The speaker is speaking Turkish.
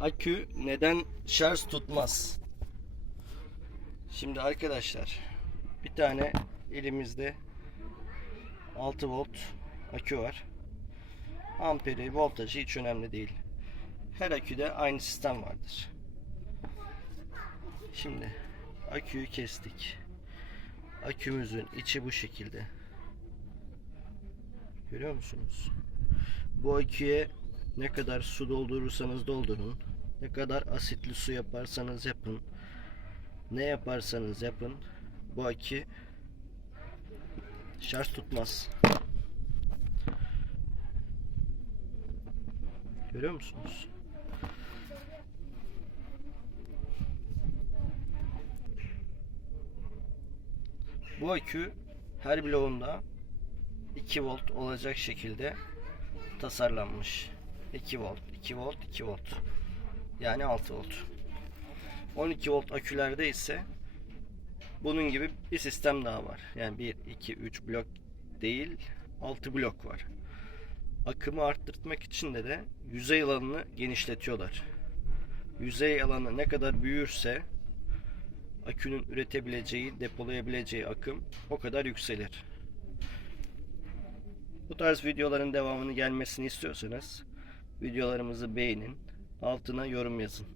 Akü neden şarj tutmaz? Şimdi arkadaşlar bir tane elimizde 6 volt akü var. Amperi, voltajı hiç önemli değil. Her aküde aynı sistem vardır. Şimdi aküyü kestik. Akümüzün içi bu şekilde. Görüyor musunuz? Bu aküye ne kadar su doldurursanız doldurun. Ne kadar asitli su yaparsanız yapın. Ne yaparsanız yapın. Bu akü şarj tutmaz. Görüyor musunuz? Bu akü her bloğunda 2 volt olacak şekilde tasarlanmış. 2 volt, 2 volt, 2 volt. Yani 6 volt. 12 volt akülerde ise bunun gibi bir sistem daha var. Yani 1, 2, 3 blok değil 6 blok var. Akımı arttırmak için de de yüzey alanını genişletiyorlar. Yüzey alanı ne kadar büyürse akünün üretebileceği, depolayabileceği akım o kadar yükselir. Bu tarz videoların devamını gelmesini istiyorsanız videolarımızı beğenin, altına yorum yazın.